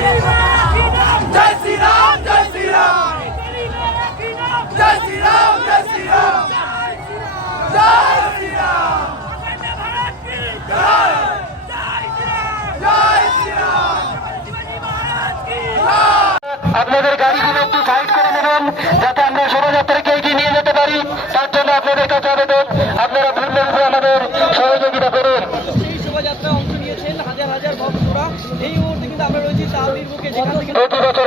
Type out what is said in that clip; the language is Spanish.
哎。প্রতি বছর